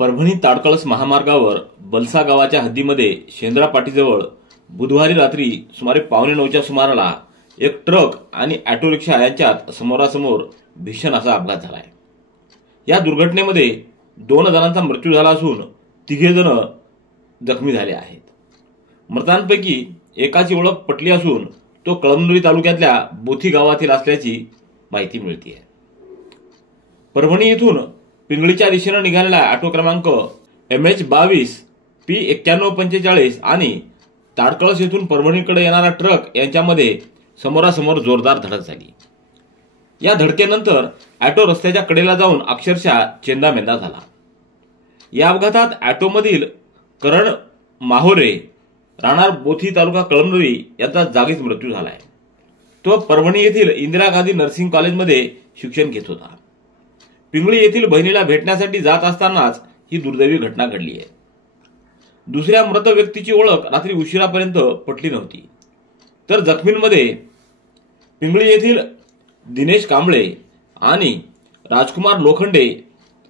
परभणी ताडकळस महामार्गावर बलसा गावाच्या हद्दीमध्ये शेंद्रा पाटीजवळ बुधवारी रात्री सुमारे 8:45च्या सुमाराला एक ट्रक आणि ऑटो रिक्षा यांच्यात समोरासमोर भीषण असा अपघात झाला आहे। या दुर्घटनेमध्ये 2 जणांचा मृत्यू झाला असून 3 जण जखमी झाले आहेत। मृतांपैकी एकाची ओळख पटली असून तो कळमनुरी तालुक्यातल्या बोथी गावातील असल्याची माहिती मिळते आहे। परभणी येथून पिंगळीच्या दिशेने निघालेला ऑटो क्रमांक MH22 P9145 आणि ताडकळस येथून परभणीकडे येणारा ट्रक यांच्यामध्ये समोरासमोर जोरदार धडक झाली। या धडकेनंतर ऑटो रस्त्याच्या कडेला जाऊन अक्षरशः चेंदामेंदा झाला। या अपघातात ऑटोमधील करण माहोरे राहणार बोथी तालुका कळमनुरी यांचा जागीच मृत्यू झाला आहे। तो परभणी येथील इंदिरा गांधी नर्सिंग कॉलेजमध्ये शिक्षण घेत होता। पिंगळी येथील बहिणीला भेटण्यासाठी जात असतानाच ही दुर्दैवी घटना घडली आहे। दुसऱ्या मृत व्यक्तीची ओळख रात्री उशिरापर्यंत पटली नव्हती, तर जखमींमध्ये पिंगळी येथील दिनेश कांबळे आणि राजकुमार लोखंडे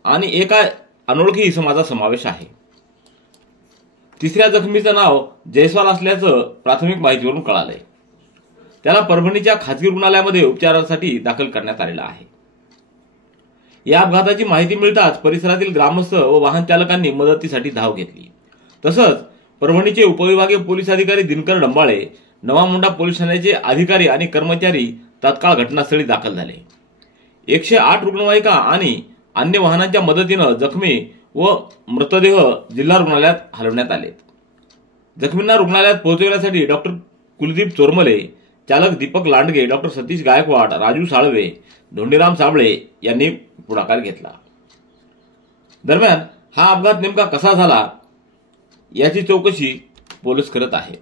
आणि एका अनोळखी इसमाचा समावेश आहे। तिसऱ्या जखमीचं नाव जयस्वाल असल्याचं प्राथमिक माहितीवरून कळालंय। त्याला परभणीच्या खासगी रुग्णालयामध्ये उपचारासाठी दाखल करण्यात आलेला आहे। या अपघाताची माहिती मिळताच परिसरातील ग्रामस्थ व वाहन चालकांनी मदतीसाठी धाव घेतली। तसंच परभणीचे उपविभागीय पोलीस अधिकारी दिनकर डंबाळे, नवा मुंडा पोलीस ठाण्याचे अधिकारी आणि कर्मचारी तात्काळ घटनास्थळी दाखल झाले। 108 रुग्णवाहिका आणि अन्य वाहनांच्या मदतीने जखमी व मृतदेह जिल्हा रुग्णालयात हलवण्यात आले। जखमींना रुग्णालयात पोहोचवण्यासाठी डॉक्टर कुलदीप चोरमले, चालक दीपक लांडगे, डॉक्टर सतीश गायकवाड, राजू साळवे, धोंडीराम साबळे यांनी पुढाकार घेतला। दरम्यान हा अपघात नेमका कसा झाला याची चौकशी पोलीस करत आहेत।